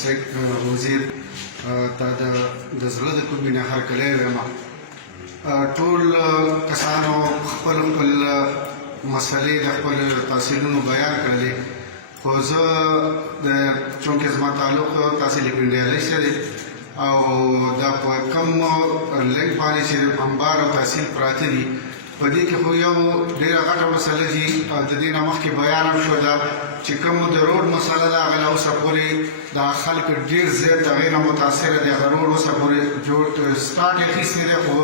سید وزیر ته د زړه د کومې نه هرکلی وایم. ټول کسانو خپل مسلې د خپل تحصیلونو بیان کړلې، خو زه چونکې زما تعلق تحصیل پنډیالۍ سره دی او دا په کوم لینک باندې چې انبار او تحصیل پراته دي، په دې کې خو یو ډېره غټه مسله چې د دې نه مخکې بیان هم شو ده چې کوم د روډ مسله ده، هغه لا اوسه پورې دا خلک ډېر زیات د هغې نه متاثره دي. هغه روډ اوسه پورې سټارټ یې اخیستی دی خو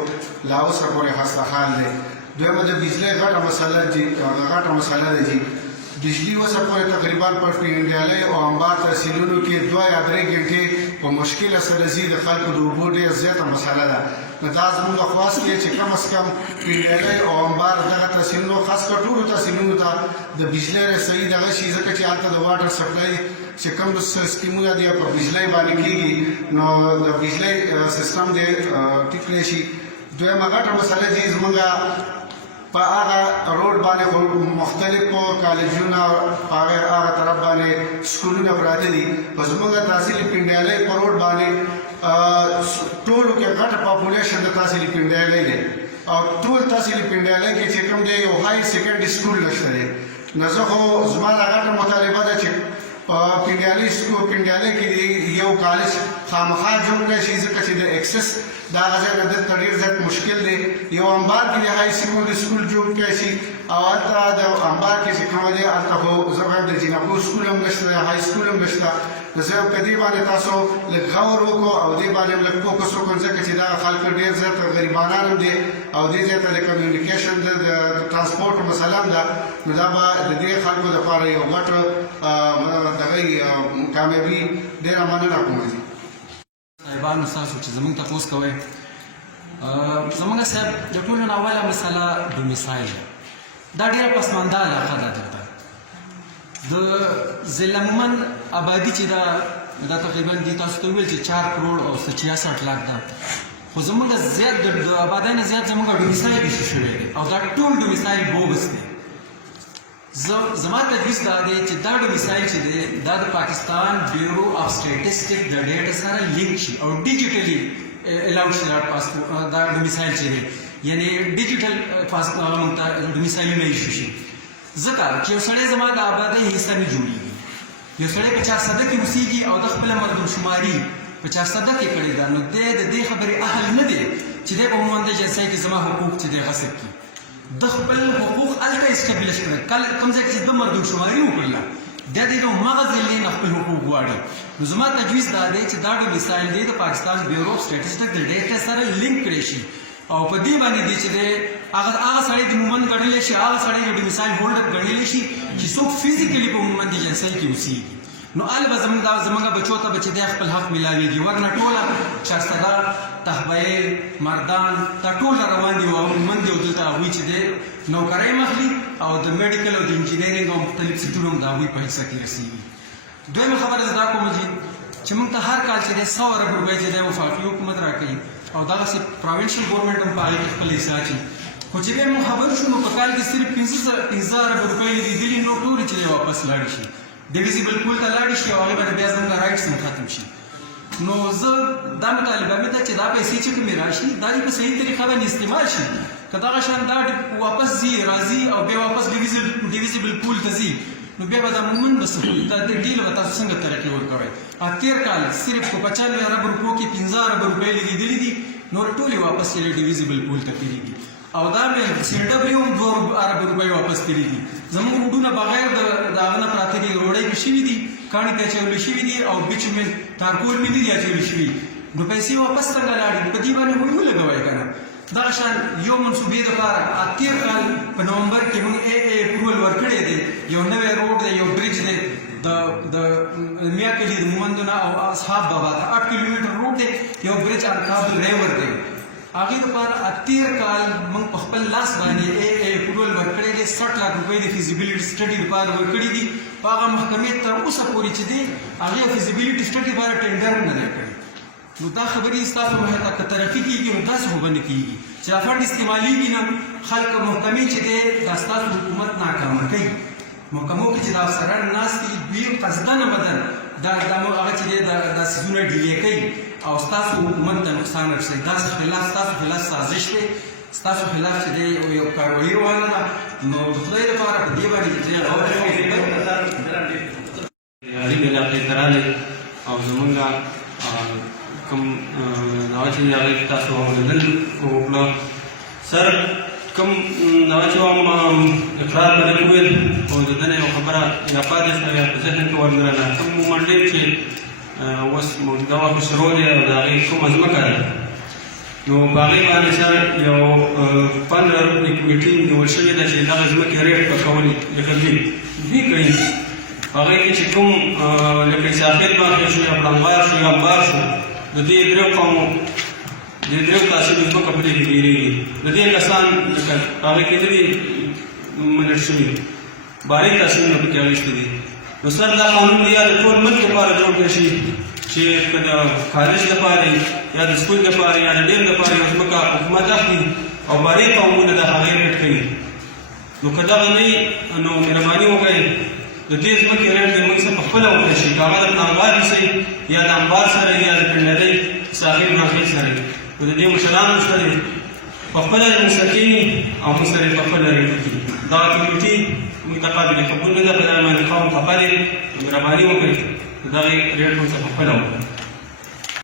لا اوسه پورې خستهحال دی. دویمه د بجلۍ غټه مسله ده چې بجلی اوسه پورې تقریبا په پنډیالۍ او انبار تحصیلونو کې 2 یا 3 ګنټې په مشکله سره ځي. د خلکو د اوبو ډېره زیاته مسله ده. نو دا زموږ خواست دی چې کم از کم پنډیالۍ او انبار دغه تحصیلونو خاص کر ټولو تحصیلونو ته د بجلۍ رسوي دغه شي، ځکه چې هلته د واټر سپلای چې کوم سکیمونه دي په بجلۍ باندې کېږي، نو د بجلۍ سیستم دی ټیک کړی شي. دویمه غټه مسله چې زموږ په هغه روډ باندې خو مختلفو کالجونه په هغه طرف باندې سکولونه پراته دي، په زموږ تحصیل پنډیالۍ په روډ باندې ټولو کې غټه پاپولیشن د تحصیل پنډیالۍ دی او ټول تحصیل پنډیالۍ کې چې کوم دی یو های سیکنډري سکول نشته دی. نو زه خو زما دا غټه مطالبه ده چې په پنډیالۍ کې یو کالج خامخا جوړ کړی شي، ځکه چې د اکسس دا هغه ځای نه دلته ډېر زیات مشکل دی. یو انبار کې د های سیکنډري سکول جوړ کړی شي او هلته د انبار کې چې کومه دی هلته خو زه وایم د جیناپور سکول هم نشته دی، های سکول هم نشته. نو زه وایم که دې باندې تاسو لږ غور وکړو او دې باندې هم لږ فوکس وکړو، ځکه چې دا خلک ډېر زیات غریبانان هم دي او دې ځای ته د کمیونیکیشن د ټرانسپورټ مسله هم ده. نو دا به د دې خلکو لپاره یو غټ دغه کامیابي ډېره مننه کوم. صاحبانو تاسو چې زموږ تپوس کوئ، زموږ صاحب د ټولو نه اوله مسله ډومیسایل دا ډېره پسمانده علاقه ده. دلته د ضلع آبادي چې دا تقریبا دي تاسو ته وویل چې 4 کروڑ او 66 لاک ده، خو زموږ زیات د آبادۍ نه زیات زموږ ډومیسایل ایشو شوی دی او دا ټول ډومیسایل بوګس دی. زما تدریس دا دی چې دا ډومیسایل چې دی دا د پاکستان بیورو آف سټیټسټک د ډیټا سره لینک شي او ډیجیټلی الاو شي دا ډومیسایل چې دی، یعنی ډیجیټل ډومیسایلونه ایشو شي. ځکه چې یو سړی زما د آبادۍ حصه نه جوړېږي، یو سړی په 400 کې اوسېږي او د خپله مردم شماري په 400 کې کړې ده، نو دی د دې خبرې اهل نه دی چې دی به عموما د جلسې کې زما حقوق چې دی غصب کړي. د خپل حقوق هلته اسټابلیش کړل، کوم ځای کې چې د مردم شماري وکړله دا دی نو مغه ضلعې نه خپل حقوق غواړي. نو زما تجویز دا دی چې دا ډومیسایل دی د پاکستان بیورو آف سټیټسټک د ډیټا سره لینک کړی شي او په دې باندې دی چې دی هغه سړی د مومن ګڼلی شي، هغه سړی د ډومیسایل هولډر ګڼلی شي چې څوک فزیکلي په مومن د جنسۍ کې اوسېږي. نو هله به زموږ بچو ته به چې دی خپل حق میلاویږي، ورنه ټوله چارسدار تحبیل مردان دا ټول روان دي او مومن دي او دلته هغوی چې دی نوکرۍ مخلي او د میډیکل او د انجینرینګ او مختلف سیټونو هم د هغوی په حصه کې رسېږي. دویمه خبره زه دا کوم چې موږ ته هر کال چې دی 100 ارب روپۍ چې دی وفاقي حکومت راکوي او دغسې پروینشل ګورنمنټ هم په هغې کې خپل حصه اچوي، خو چې بیا موږ خبر شو نو په کال کې صرف 15 ارب روپۍ لیدلي، نو ټولې چې دی واپس لاړې شي ډیویزیبل پول ته لاړې شي او هغې باندې بیا زموږ رایټس هم ختم شي. نو زه دا مطالبه مې ده چې دا پیسې چې کومې راشي دا دې په صحیح طریقه باندې استعمال شي. که دغه شان دا واپس ځي راځي او بیا واپس ډیویزیبل پول ته ځي، نو بیا به دا مومن به څه کوي؟ دا ډیل به تاسو څنګه ترقي ورکوئ؟ تېر کال صرف په 95 ارب روپو کې 15 ارب روپۍ لګېدلي دي، نور ټولې واپس یې ډیویزیبل پول ته تللي دي او دا مې CW هم 2 ارب روپۍ واپس تللي دي. زموږ روډونه بغیر د هغه نه پراته دي، روډۍ مې شوي دي، کاڼي پې اچولي شوي دي او بچومن تارکول مې نه دي اچولي شوي، نو پیسې واپس څنګه لاړې؟ په دې باندې موږ ولګوئ که نه. دغه شان یو منصوبې دپاره تېر کال په نومبر کې موږ اپروول ورکړی دی، یو نوی روډ دی، یو برج دی د میاکلي د مومندونه او اصحاب بابا ته 8 کیلومیټر روډ دی، یو برج ارکابل ریور دی. هغې دپاره تېر کال موږ په خپل لاس باندې اپروول ورکړی دی، 60 لاک روپۍ د فیزیبیلیټي سټډي لپاره ورکړي دي. په هغه محکمې تر اوسه پورې چې دی هغې فیزیبیلیټي سټډي لپاره ټینډر نه دی کړی. نو دا خبرې ستاسو محیطه که ترقي کېږي نو داسې خو به نه کېږي چې دا فنډ استعمالېږي نه خلک محکمې چې دی دا ستاسو حکومت ناکامه کوي. محکمو کې چې دا افسران ناست دي دوی قصدن بدن دا هغه چې دی دا سیزونه ډیلې کوي او ستاسو حکومت ته نقصان رسوي دا ستاسو خلاف سازش دی ستاسو خلاف چې دی یو کاروایي روانه ده نو د خدای لپاره په دې باندې چې غور وکړئ غریب علاقې ته راغلې او زمونږ کوم دغه چې هغې تاسو اورېدل وکړه سر کوم دغه چې اقرار به لږ وویل او د ده نه یو خبره یا پاتې شوه یا په ذهن کې ورګرله کوم منډې چې اوس موجوده وخت شروع دی او د هغې کومه ځمکه ده نو په هغې باندې سر یو 15 رکنې کمیټې نیول شوې ده چې دغه ځمکې ریټ ورکولي لکه دوی کوي هغې کې چې کوم لکه ساقط واقع شو یا پړنګوار شو یا امبار شو د دې درېو قومو د درېو تاثیرو ځمکه په دې کې تېرېږي د دې کسان لکه هغې کې نه دي منل شوي باري تاثیرونه پکې اخیستي دي نو سر دا قانون یا د ټول ملک لپاره جوړ کړی شي چې که د کالج لپاره یا د سکول لپاره یا د ډیم لپاره یو ځمکه حکومت اخلي او باري قومونه د هغې ریټ کوي نو که دغه نه وي نو مهرباني وکړئ د دې ځمکې ریټ د موږ څخه په خپله وکړی شي که هغه د پړانګوار ویسئ یا د امبار سره یا د پنډرۍ ساحل ناحیې سره نو د دې مشرانو سره په خپله موږ سره کښېني او موږ سره یې په خپله ریټ وکړي دغه کمیټې موږ ته قابل قبول نه ده په دغه باندې قوم خفه دی مهرباني وکړئ د دغې ریټ موږ څخه په خپله وکړي